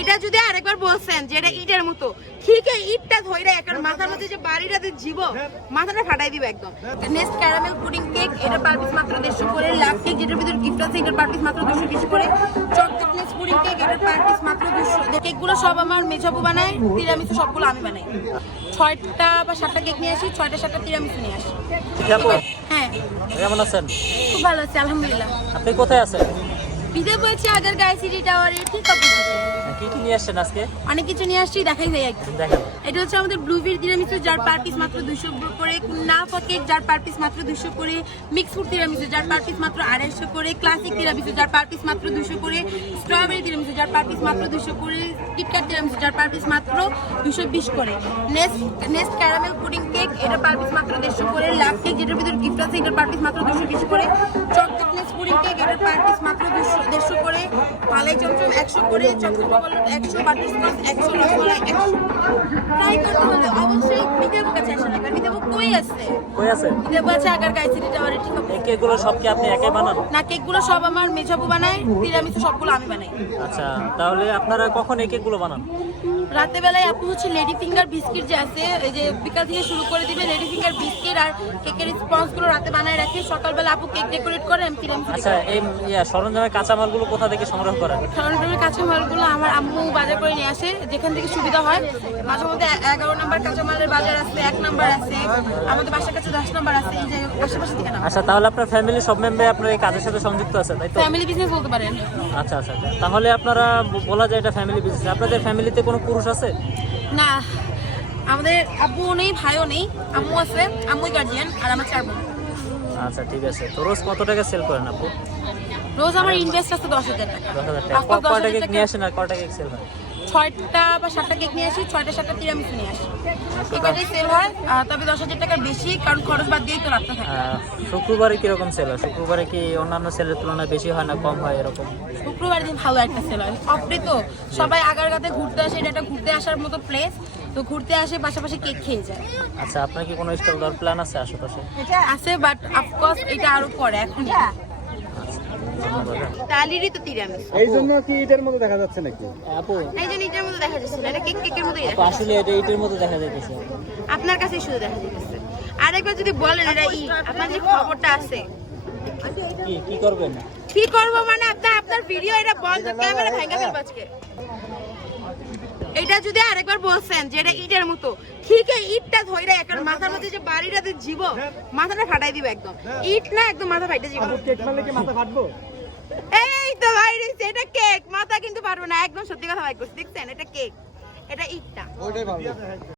এটা যদি আরেকবার বলছেন যে এটা ইটের মতো ঠিক এই ইটটা ধইরা একার মাথার মধ্যে যে বাড়িটাতে জীব মাথাটা ফাটাই দিবে একদম। নেক্সট ক্যারামেল পুডিং কেক এটা পার পিস মাত্র দেড়শো করে। লাভ কেক যেটার ভিতরে গিফট আছে এটার পার পিস মাত্র দুশো কিছু করে। চকলেট পুডিং কেক এটার পার পিস মাত্র দুশো। কেকগুলো সব আমার মেঝাবু বানায় তিরামিসু সবগুলো আমি বানাই। ছয়টা বা সাতটা কেক নিয়ে আসি ছয়টা সাতটা তিরামিসু নিয়ে আসি। হ্যাঁ। কেমন আছেন? খুব ভালো আছি আলহামদুলিল্লাহ। আপনি কোথায় আছেন? বিদে বলছি আগের গায়ে সিটি টাওয়ারে ঠিক অপোজিটে। কি কি নিয়ে আসছেন আজকে? অনেক কিছু নিয়ে আসছি দেখাই যায় একদম দেখেন। এটা হচ্ছে আমাদের ব্লুবেরি তিরামিসু যার পার পিস মাত্র দুশো করে কেক যার পার পিস মাত্র দুশো করে মিক্স ফ্রুট তিরামিসু যার পার পিস মাত্র আড়াইশো করে ক্লাসিক তিরামিসু যার পার পিস মাত্র দুশো করে স্ট্রবেরি তিরামিসু যার পার পিস মাত্র দুশো করে তিরামিসু যার পার পিস মাত্র দুশো বিশ করে। Next next caramel pudding cake এটা পার পিস মাত্র দেড়শো করে। লাভ কেক যেটার ভিতরে গিফট আছে এটার পার পিস মাত্র দুশো বিশ করে। নেক্সট পুডিং কেক এটার পার পিস মাত্র দুশো মালাই চমচম একশো করে একশো বাটারস্কচ একশো রসমালাই একশো। ট্রাই করতে হলে অবশ্যই কাছে আসা লাগবে। বিদেব কই আছে? কই আছে? বিদেব আছে আগার টাওয়ারে ঠিক আছে কেকগুলো সব কি আপনি একাই বানান? না কেকগুলো সব আমার মেঝাবু বানায় তিরামিসু সবগুলো আমি বানাই। আচ্ছা তাহলে আপনারা কখন এই কেকগুলো বানান? রাতে বেলায় আপু হচ্ছে লেডি ফিঙ্গার বিস্কিট যে আছে এই যে বিকাল থেকে শুরু করে দিবে লেডি ফিঙ্গার বিস্কিট আর কেকের স্পঞ্জগুলো রাতে বানায় রাখে। সকালবেলা আপু কেক ডেকোরেট করে আমি তিরামিসু আচ্ছা এই সরঞ্জামের কাঁচামালগুলো কোথা থেকে সংগ্রহ করেন? সরঞ্জামের কাঁচামালগুলো আমার আম্মু বাজার করে নিয়ে আসে যেখান থেকে সুবিধা হয়। মাঝে মধ্যে এগারো নম্বর কাঁচামালের বাজার আছে এক নম্বর আছে আমাদের বাসার কাছে দশ নম্বর আছে এই যে আশেপাশে থেকে না। আচ্ছা তাহলে আপনার ফ্যামিলি সব মেম্বার আপনার এই কাজের সাথে সংযুক্ত আছে তাই তো? ফ্যামিলি বিজনেস বলতে পারেন। আচ্ছা আচ্ছা আচ্ছা। তাহলে আপনারা বলা যায় এটা ফ্যামিলি বিজনেস আপনাদের ফ্যামিলিতে কোনো পুরুষ আছে? না আমাদের আব্বু নেই ভাইও নেই আম্মু আছে আম্মুই গার্জিয়ান আর আমার চার বোন। আচ্ছা ঠিক আছে। তো রোজ কত টাকা সেল করেন আপু? রোজ আমার ইনভেস্ট আছে দশ হাজার টাকা। দশ হাজার টাকা। আজকে ক- দশ কয়টা হাজার কেক টাকা- নিয়ে আসেন আর কয়টা কেক সেল হয়? ছয়টা বা সাতটা কেক নিয়ে আসি ছয়টা সাতটা তিরামিসু নিয়ে আসি। এটাই সেল হয় তবে দশ হাজার টাকার বেশি কারণ খরচ বাদ দিয়েই তো রাখতে থাকে। শুক্রবারে কীরকম সেল হয়? শুক্রবারে কি অন্যান্য সেলের তুলনায় বেশি হয় না কম হয় এরকম? শুক্রবার দিন ভালো একটা সেল হয়। অফডে তো সবাই আগারগাতে ঘুরতে আসে এটা একটা ঘুরতে আসার মতো প্লেস তো ঘুরতে আসে পাশাপাশি কেক খেয়ে যায়। আচ্ছা আপনার কি কোনো স্টল দেওয়ার প্ল্যান আছে আশেপাশে? এটা আছে বাট অফকোর্স এটা আরও পরে এখন তালিরই তো তিরামিস। এই জন্য কি এটার মধ্যে দেখা যাচ্ছে নাকি? আপু এই জন্য এটার মতো দেখা যাচ্ছে না এটা কেক কেকের দেখা আসলে এটা এটার মতো দেখা যাইতেছে। আপনার কাছে শুধু দেখা যাচ্ছে আরেকবার যদি বলেন এটা ই আপনার যে খবরটা আছে। কি কি করবেন? কি করব মানে আপনার আপনার ভিডিও এটা বন্ধ ক্যামেরা ভাঙা ফেলব আজকে। এটা যদি আরেকবার বলছেন যে এটা ইটের মতো ঠিক এই ইটটা ধইরা একবার মাথার মধ্যে যে বাড়িটাতে জীব মাথাটা ফাটাই দিবে একদম। ইট না একদম মাথা ফাটাই জীব। কেক মারলে কি মাথা ফাটবো? এই তো ভাই এটা কেক মাথা কিন্তু পারব না একদম সত্যি কথা ভাই করছি দেখছেন? এটা কেক এটা ইটটা। ওইটাই ভালো।